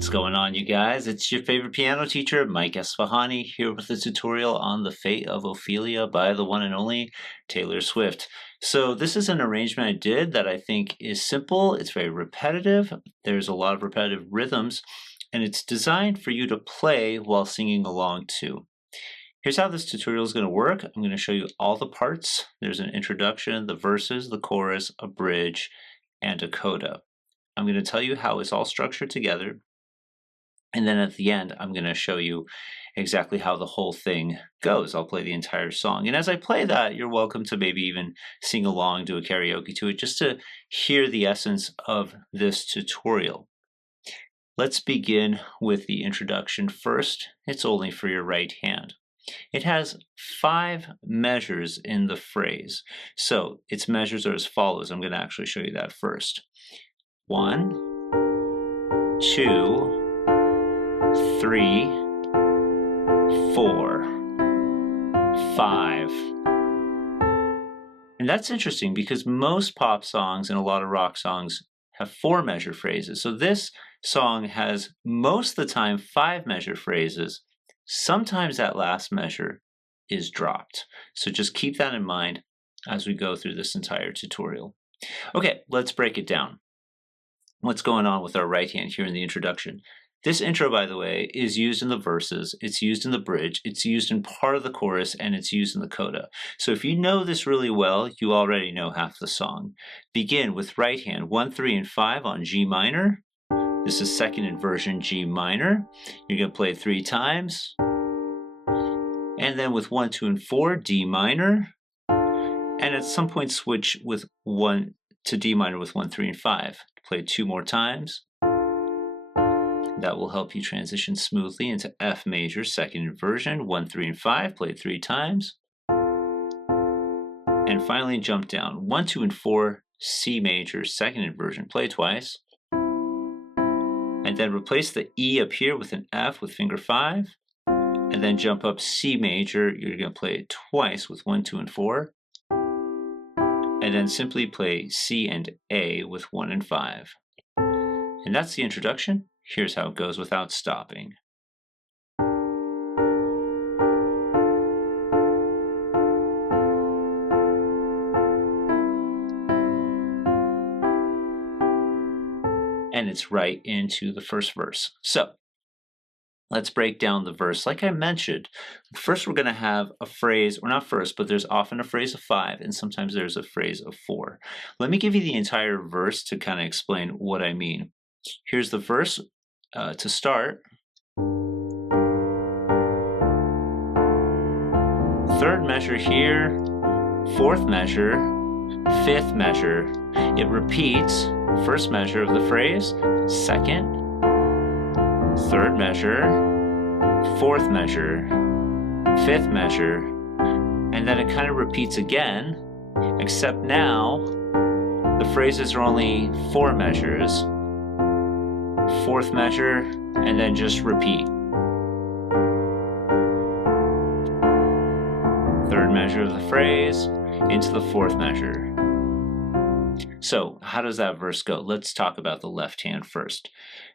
What's going on, you guys? It's your favorite piano teacher, Mike Esfahani, here with a tutorial on the Fate of Ophelia by the one and only Taylor Swift. So this is an arrangement I did that I think is simple. It's very repetitive. There's a lot of repetitive rhythms, and it's designed for you to play while singing along too. Here's how this tutorial is going to work. I'm going to show you all the parts. There's an introduction, the verses, the chorus, a bridge, and a coda. I'm going to tell you how it's all structured together. And then at the end, I'm going to show you exactly how the whole thing goes. I'll play the entire song. And as I play that, you're welcome to maybe even sing along, do a karaoke to it, just to hear the essence of this tutorial. Let's begin with the introduction first. It's only for your right hand. It has 5 measures in the phrase. So its measures are as follows. I'm going to actually show you that first. 1, 2, 3, 4, 5. And that's interesting because most pop songs and a lot of rock songs have 4 measure phrases. So this song has most of the time 5 measure phrases. Sometimes that last measure is dropped. So just keep that in mind as we go through this entire tutorial. Okay, let's break it down. What's going on with our right hand here in the introduction? This intro, by the way, is used in the verses, it's used in the bridge, it's used in part of the chorus, and it's used in the coda. So if you know this really well, you already know half the song. Begin with right hand, 1, 3, and 5 on G minor. This is second inversion G minor. You're going to play it 3 times. And then with 1, 2, and 4, D minor. And at some point switch with 1 to D minor with 1, 3, and 5. Play it 2 more times. That will help you transition smoothly into F major, second inversion, 1, 3, and 5, play it 3 times. And finally jump down, 1, 2, and 4, C major, second inversion, play twice. And then replace the E up here with an F with finger 5. And then jump up C major, you're going to play it twice with 1, 2, and 4. And then simply play C and A with 1 and 5. And that's the introduction. Here's how it goes without stopping. And it's right into the first verse. So let's break down the verse. Like I mentioned, first we're going to have a phrase, or not first, but there's often a phrase of 5, and sometimes there's a phrase of 4. Let me give you the entire verse to kind of explain what I mean. Here's the verse to start. 3rd measure here, 4th measure, 5th measure. It repeats 1st measure of the phrase, 2nd, 3rd measure, 4th measure, 5th measure, and then it kind of repeats again, except now the phrases are only 4 measures, 4th measure, and then just repeat. 3rd measure of the phrase into the 4th measure. So how does that verse go? Let's talk about the left hand first.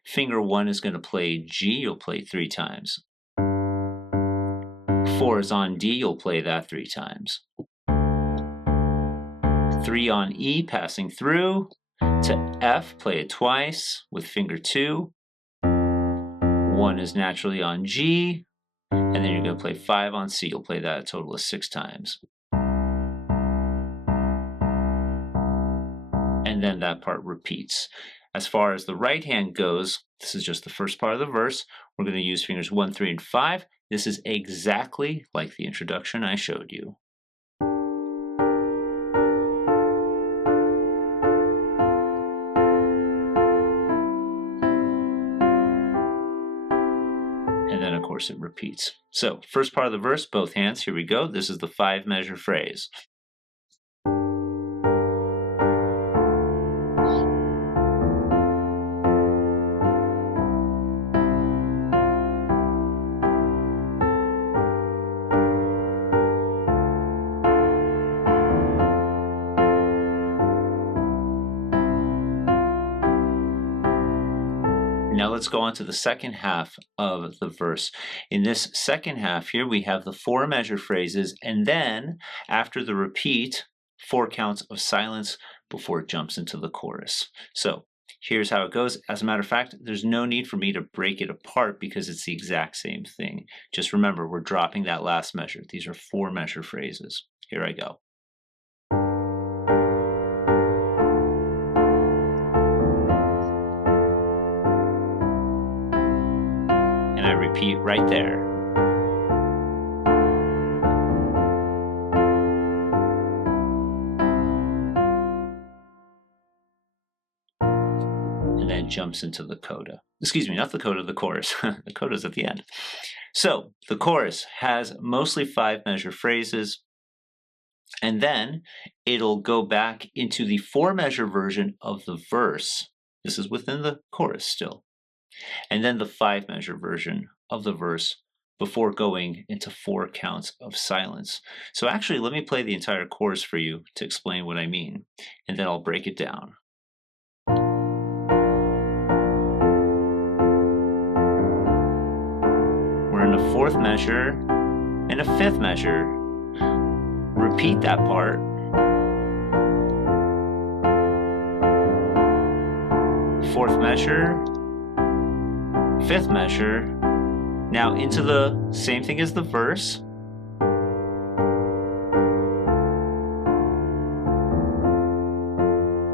Finger 1 is going to play G, you'll play 3 times. 4 is on D, you'll play that 3 times. 3 on E, passing through. To F, play it twice with finger 2. 1 is naturally on G, and then you're going to play 5 on C. You'll play that a total of 6 times. And then that part repeats. As far as the right hand goes, this is just the first part of the verse. We're going to use fingers 1, 3, and 5. This is exactly like the introduction I showed you. And then, of course, it repeats. So, first part of the verse, both hands. Here we go. This is the 5 measure phrase. Now let's let's go on to the second half of the verse. In this second half here, we have the 4 measure phrases, and then after the repeat, 4 counts of silence before it jumps into the chorus. So here's how it goes. As a matter of fact, there's no need for me to break it apart because it's the exact same thing. Just remember, we're dropping that last measure. These are 4 measure phrases. Here I go. And I repeat right there. And then jumps into the coda. Excuse me, not the coda, the chorus. The coda's at the end. So the chorus has mostly 5 measure phrases, and then it'll go back into the 4 measure version of the verse. This is within the chorus still. And then the 5 measure version of the verse before going into 4 counts of silence. So actually, let me play the entire chorus for you to explain what I mean, and then I'll break it down. We're in a 4th measure and a 5th measure. Repeat that part. 4th measure, 5th measure. Now into the same thing as the verse.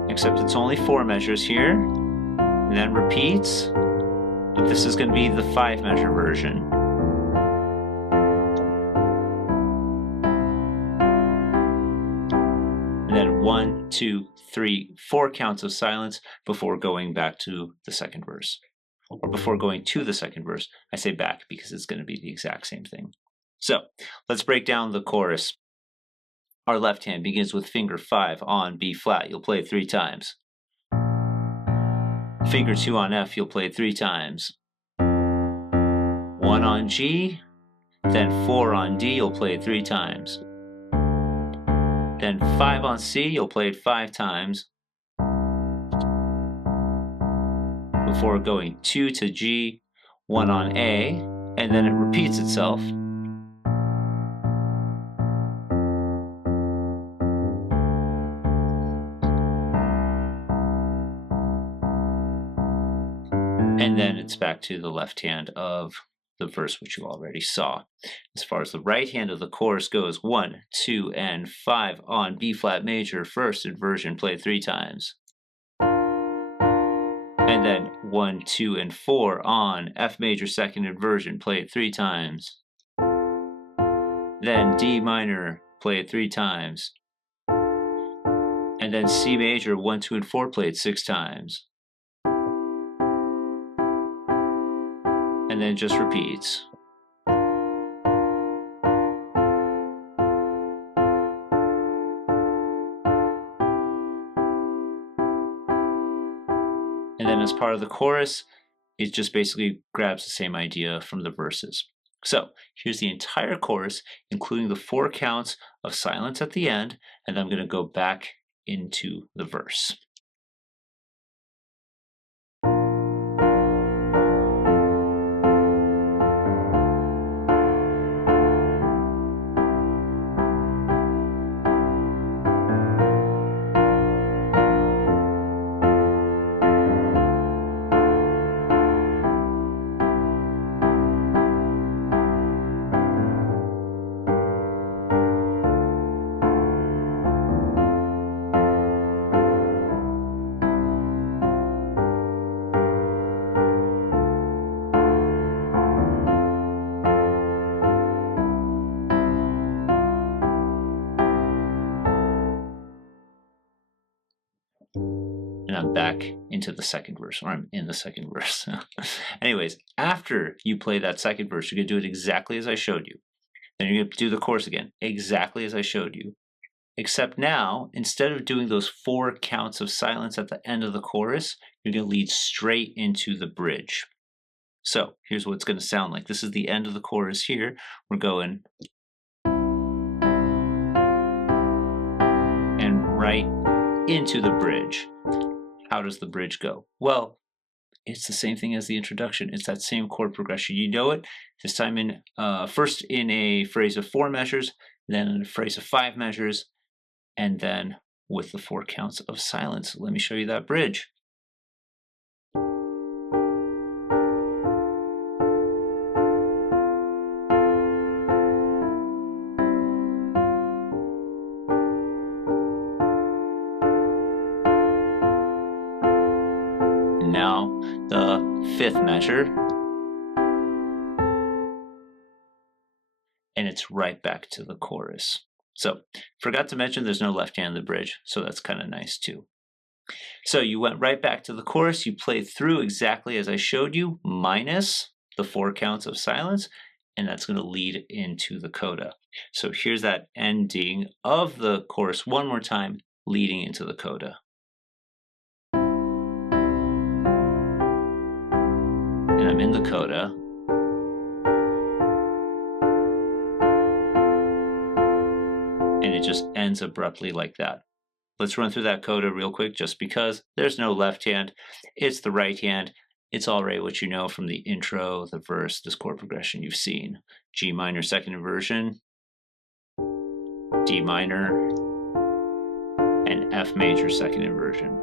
Except it's only 4 measures here. And then repeats. But this is going to be the 5 measure version. And then 1, 2, 3, 4 counts of silence before going back to the second verse. Or before going to the second verse. I say back because it's going to be the exact same thing. So let's break down the chorus. Our left hand begins with finger 5 on B flat. You'll play it 3 times. Finger 2 on F, you'll play it 3 times. 1 on G, then 4 on D, you'll play it 3 times. Then 5 on C, you'll play it 5 times. Before going 2 to G, 1 on A, and then it repeats itself. And then it's back to the left hand of the verse, which you already saw. As far as the right hand of the chorus goes, 1, 2, and 5 on B flat major, first inversion, play 3 times. And then 1, 2, and 4 on F major, second inversion, play it 3 times. Then D minor, play it 3 times. And then C major, 1, 2, and 4, play it 6 times. And then just repeats. And then as part of the chorus, it just basically grabs the same idea from the verses. So here's the entire chorus, including the 4 counts of silence at the end, and I'm going to go back into the verse. And I'm back into the second verse, or I'm in the second verse. Anyways, after you play that second verse, you're going to do it exactly as I showed you. Then you're going to do the chorus again, exactly as I showed you. Except now, instead of doing those 4 counts of silence at the end of the chorus, you're going to lead straight into the bridge. So here's what it's going to sound like. This is the end of the chorus here. We're going and right into the bridge. How does the bridge go? Well, it's the same thing as the introduction. It's that same chord progression. You know it, this time in first in a phrase of 4 measures, then in a phrase of 5 measures, and then with the 4 counts of silence. Let me show you that bridge. And now the 5th measure, and it's right back to the chorus. So, forgot to mention there's no left hand in the bridge, so that's kind of nice too. So you went right back to the chorus, you played through exactly as I showed you, minus the 4 counts of silence, and that's going to lead into the coda. So here's that ending of the chorus one more time, leading into the coda. And I'm in the coda. And it just ends abruptly like that. Let's run through that coda real quick, just because there's no left hand, it's the right hand. It's already what you know from the intro, the verse, this chord progression you've seen. G minor second inversion, D minor, and F major second inversion.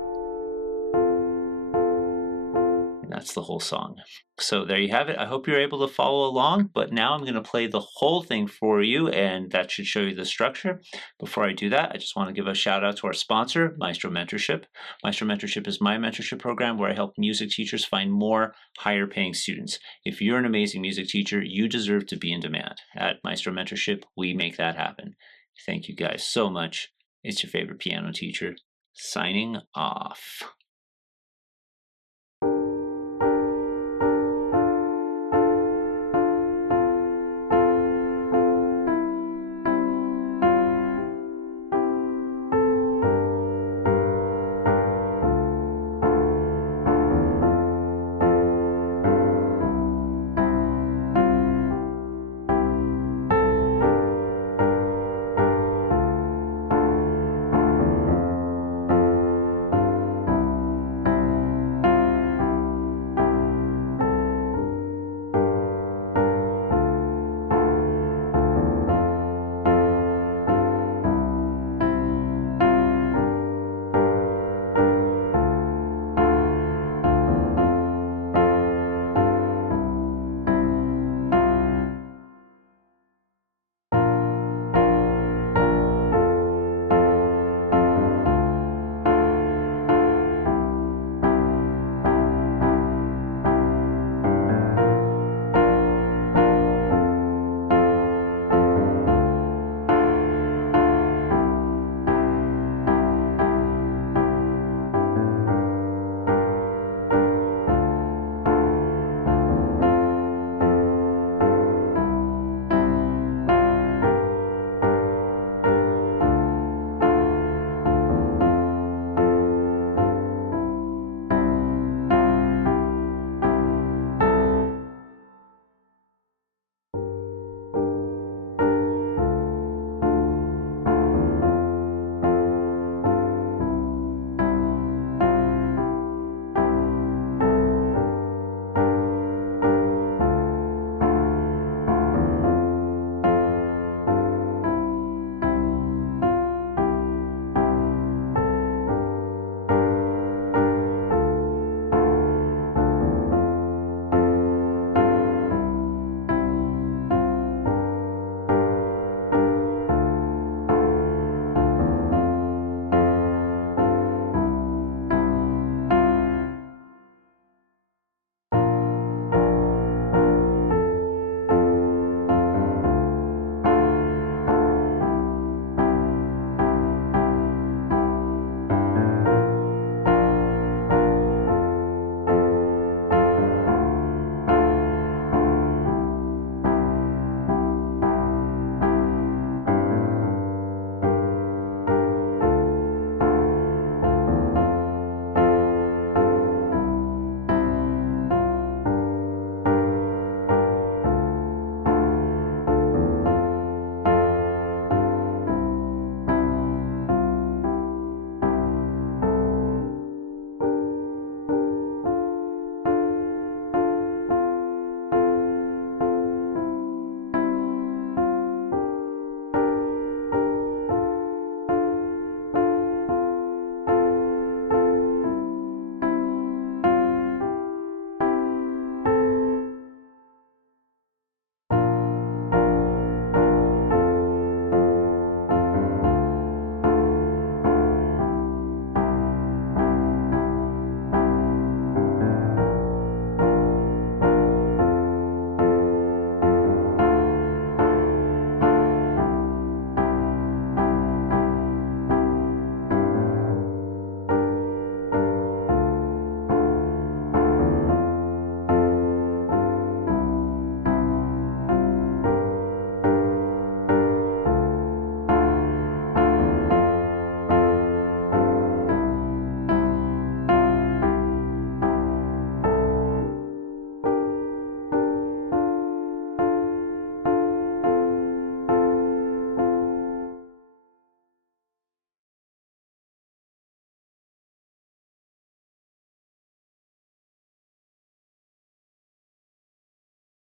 And that's the whole song. So there you have it. I hope you're able to follow along, but now I'm going to play the whole thing for you, and that should show you the structure. Before I do that, I just want to give a shout out to our sponsor, Maestro Mentorship. Maestro Mentorship is my mentorship program where I help music teachers find more higher paying students. If you're an amazing music teacher, you deserve to be in demand. At Maestro Mentorship, we make that happen. Thank you guys so much. It's your favorite piano teacher, signing off.